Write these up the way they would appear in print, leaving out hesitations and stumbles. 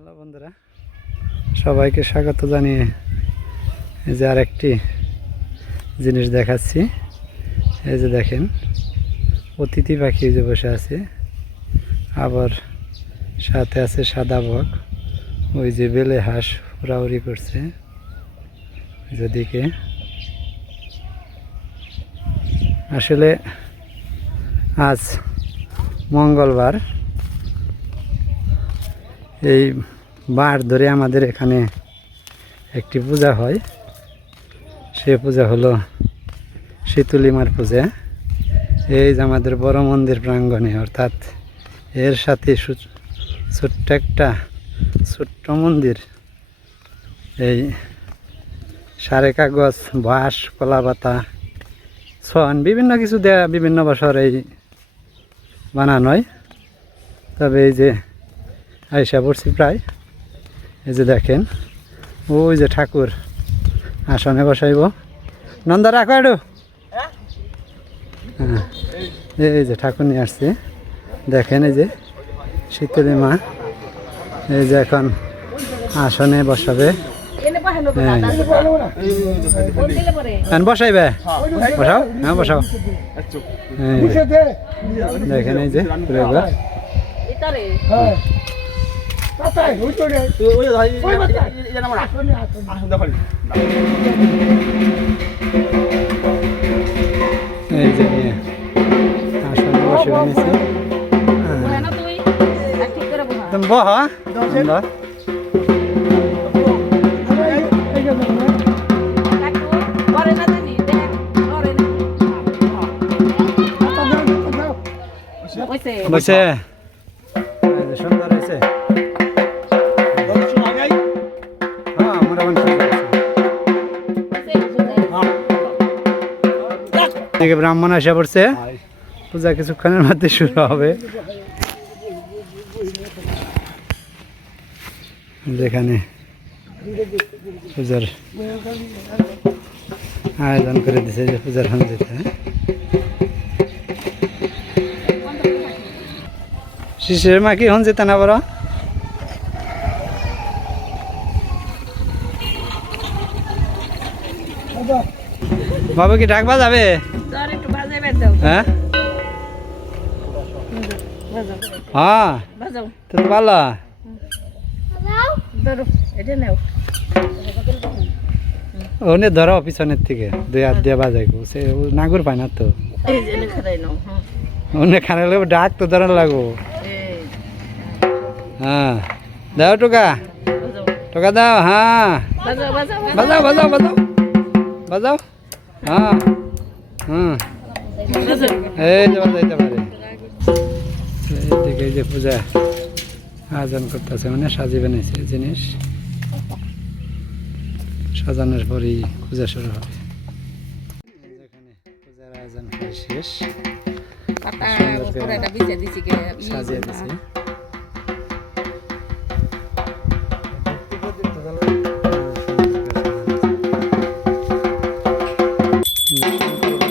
Hello বন্ধুরা, সবাইকে স্বাগত জানিয়ে এই যে আরেকটি জিনিস দেখাচ্ছি। এই যে দেখেন, অতিথি পাখি যে বসে আছে, আবার সাথে আছে সাদা বক। ওই যে বেলে হাঁস উড়াউড়ি করছে যেদিকে। আসলে আজ মঙ্গলবার, এই বার ধরে আমাদের এখানে একটি পূজা হয়। সে পূজা হলো শীতলিমার পূজা। এই যে আমাদের বড় মন্দির প্রাঙ্গণে, অর্থাৎ এর সাথে ছোট্ট একটা ছোট্ট মন্দির, এই সারে কাগজ, বাঁশ, কলা পাতা, ছন বিভিন্ন কিছু দেয়া বিভিন্ন বছর এই বানানো হয়। তবে এই যে আইসা পড়ছি প্রায়, এই যে দেখেন, ওই যে ঠাকুর আসনে বসাইব। নন্দা রাখো একটু। হ্যাঁ, এই যে ঠাকুর নিয়ে আসছে, দেখেন এই যে শীতলী মা। এই যে এখন আসনে বসাবে, বসাইবে, বসাও, হ্যাঁ বসাও। দেখেন এই যে এই যে আসনে বসে নিয়েছি। বহ বসে সুন্দর হয়েছে। ব্রাহ্মণ আসা পড়ছে, পূজা কিছুক্ষণের মধ্যে শুরু হবে। যেখানে পূজার আয়োজন করে দিছে, যে পূজার হঞ্জিতে শিশির মা কি হঞ্জিতে না বড় বাবু কি ঢাক বাজাবে? হ্যাঁ হ্যাঁ তো ভালো। ওনে ধরো পিছনের থেকে দুই হাত দিয়ে বাজাইব, সে নাগুর পায় না তো। ওনে খানা লাগবে, ডাক তো ধরা লাগবো। হ্যাঁ দাও টোকা, টোকা দাও। হ্যাঁ বাজাও বাজাও বাজাও বাজাও। হ্যাঁ হুম, এই যে বাজাইতে পারে। এইদিকে এই যে পূজা আয়োজন করতেছে, মানে সাজিয়ে নিয়েছে জিনিস, সাজানোর পরেই পূজা শুরু হবে। যেখানে পূজার আয়োজন করে শেষ, সাজিয়ে দিছে।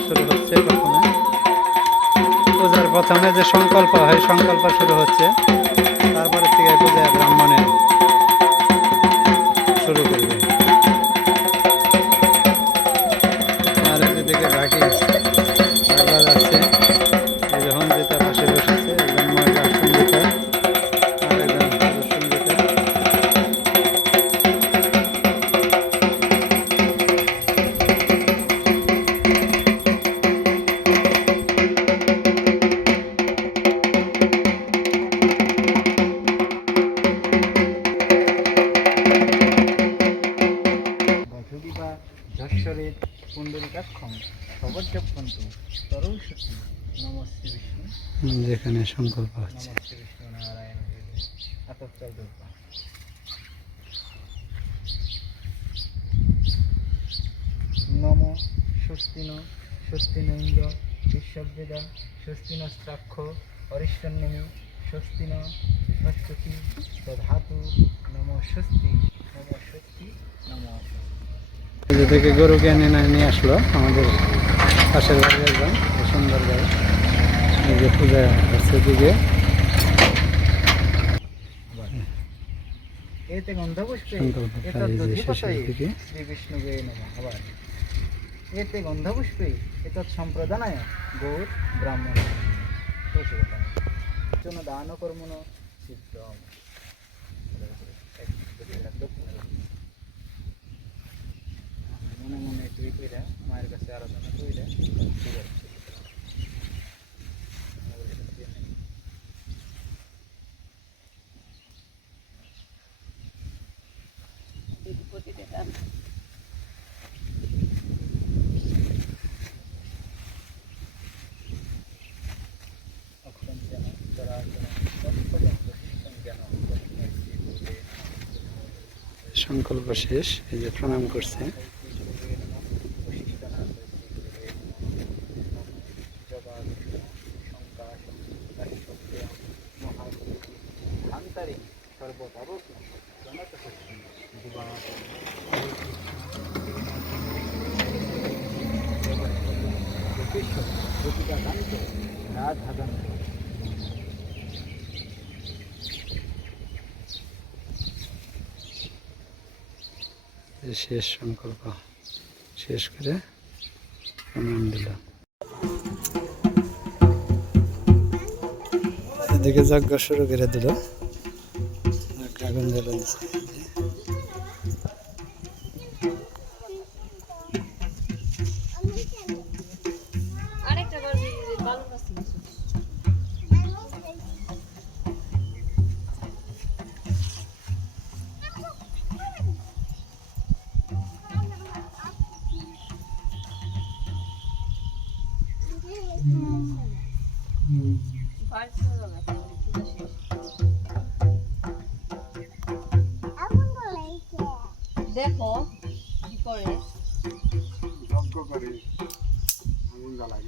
শুরু হচ্ছে পূজার প্রথমে যে সংকল্প হয়, সংকল্প শুরু হচ্ছে। তারপরে থেকে পূজা ব্রাহ্মণে শুরু করবে। আর এদিকে বাকি বাজা যাচ্ছে। এই যে হঞ্জিতা পাশে বসেছে, একজন মহিলা সঙ্গীতা আর একজন পুরুষ সঙ্গীতা। যেখানে সংকল্প হচ্ছে। নম স্বস্তিন স্বস্তিন ইন্দ্র বিশ্ববেদা স্বস্তিন স্ত্রাক্ষ অরিষ্টন্যমি স্বস্তিন বৃহস্পতি দধাতু নম স্বস্তি নম স্বস্তি নম। থেকে গরুকে নিয়ে আসলো আমাদের পাশের বাড়ির একজন, সুন্দর গায়ে। এই যে পূজা হচ্ছে দিকে এতে গন্ধপুষ্পে সংকল্প এই যে শেষের দিকে শ্রী বিষ্ণুবে নমঃ। আবার এতে গন্ধপুষ্পে এতৎ সম্প্রদানায় গৌর ব্রাহ্মণ জন্য দান কর্মণ সিদ্ধ মনে মনে তুই কইরা মায়ের কাছে আরাধনা কইরা সংকল্প শেষ, এই যে প্রণাম করছে। এই শেষ সংকল্প শেষ করে প্রণাম দিল। এদিকে যজ্ঞ শুরু করে দিল, আগুন জ্বালা দিচ্ছে। দেখো কি করে যজ্ঞ করে আগুন জ্বালায়।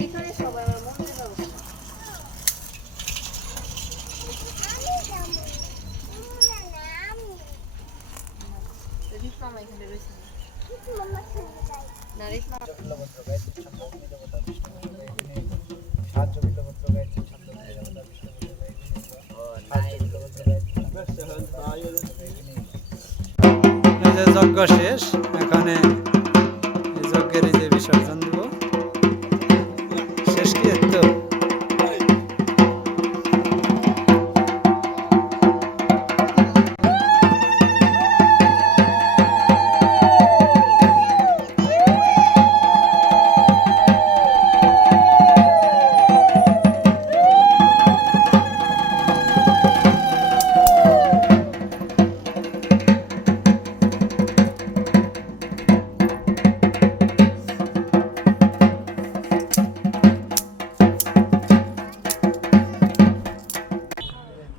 এইখানে সবাই আমার মন্দির ব্যবস্থা রিফার্ম এখানে রয়েছে না রিফার্ম এই যে যজ্ঞ শেষ, এখানে এই যজ্ঞের এই যে বিসর্জন দিব। শেষ কি এত?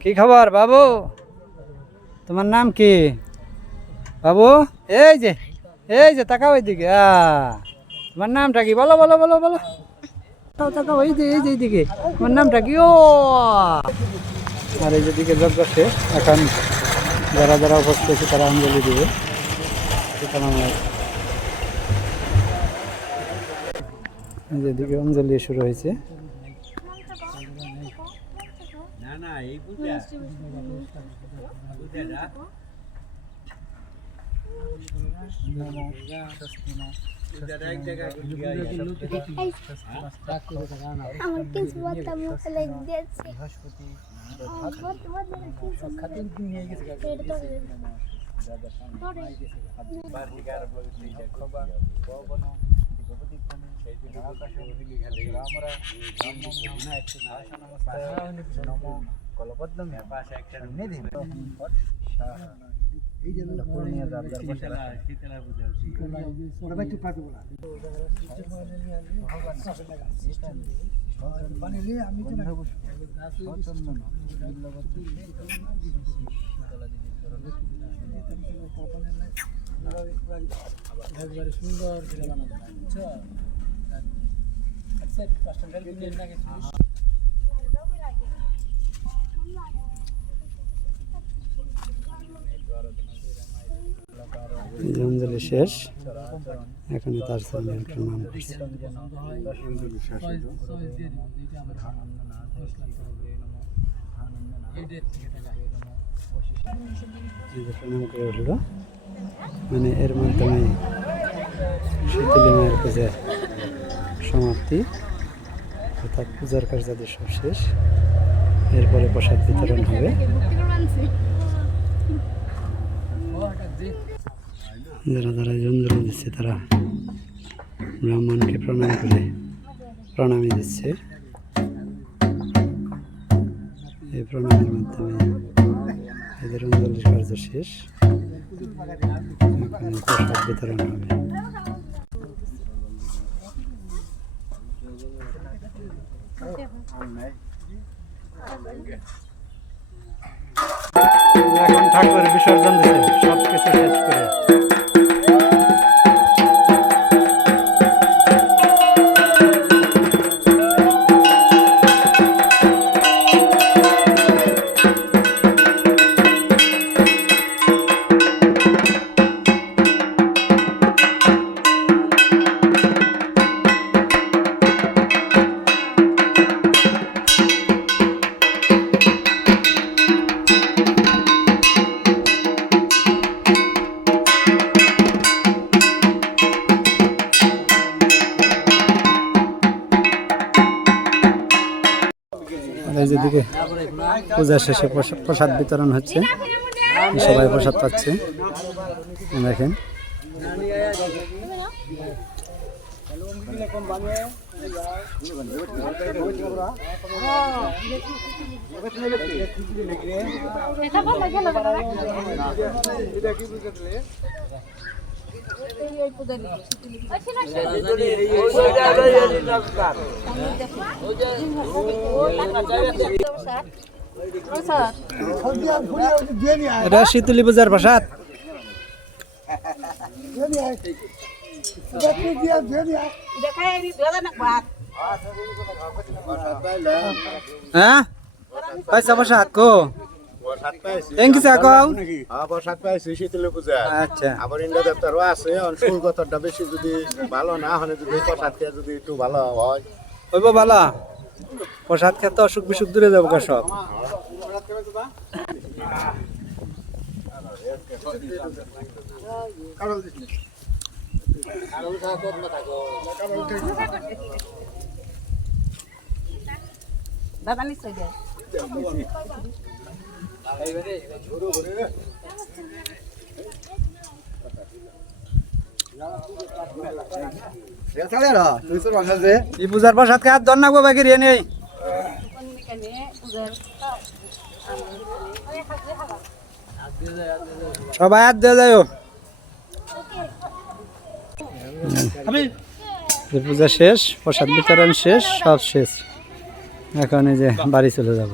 কি খবর বাবু? তোমার নাম কি বাবু? এই যে তাকাও এইদিকে। তোমার নামটা কি? বলো বলো বলো বলো। তাকাও তাকাও, এই যে এইদিকে। তোমার নামটা কি? ও আর এই যেদিকে যজ্ঞ শেষ, এখন যারা যারা উপস্থিত আছে তারা অঞ্জলি দিবে। যেদিকে অঞ্জলি শুরু হয়েছে। আমার কিছু কথা মুখে লেগে দিয়েছে। সুন্দর এই যে অঞ্জলি শেষ, এখানে তার ছেলে প্রণাম করছে। অঞ্জলি শেষ হলো। এই যে প্রণাম করে উঠলো, মানে এর মাধ্যমে শীতলী মায়ের পূজার সমাপ্তি, অর্থাৎ পূজার কার্যাদি সব শেষ। এরপরে প্রসাদ বিতরণ হবে। যারা যারা অঞ্জলি দিচ্ছে তারা ব্রাহ্মণকে প্রণাম করে প্রণামী দিচ্ছে। এই প্রণামের মাধ্যমে এদের অঞ্জলির কার্য শেষ। এখন প্রসাদ বিতরণ হবে। এখন ঠাকুরের বিসর্জন দিচ্ছে সব কিছু শেষ করে। আর এই যেদিকে পূজা শেষে প্রসাদ বিতরণ হচ্ছে, সবাই প্রসাদ পাচ্ছে। দেখেন এটা শীতলী পূজার প্রসাদ। হ্যাঁ পয়সা প্রসাদ কো থ্যাংক ইউ সাকাও। প্রসাদ পাইছি শীতলী পূজা। আচ্ছা আবার ইন্দ্র দেবতারও আছে, শুল্কতরটা বেশি যদি ভালো না হলে যদি প্রসাদ খেয়ে যদি একটু ভালো হয় হইব ভালো। প্রসাদ খেতে অসুখ বিসুখ দূরে যাবো সব। দাদা নিশ্চয় যায় এই পূজার প্রসাদ খাওয়ার দর নাকবো বাকি রে নেই। সবাই হাত দিয়ে যায়। পূজা শেষ, প্রসাদ বিতরণ শেষ, সব শেষ। এখন এই যে বাড়ি চলে যাব।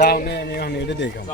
দাও নে, আমি এখন এটা দেখাম।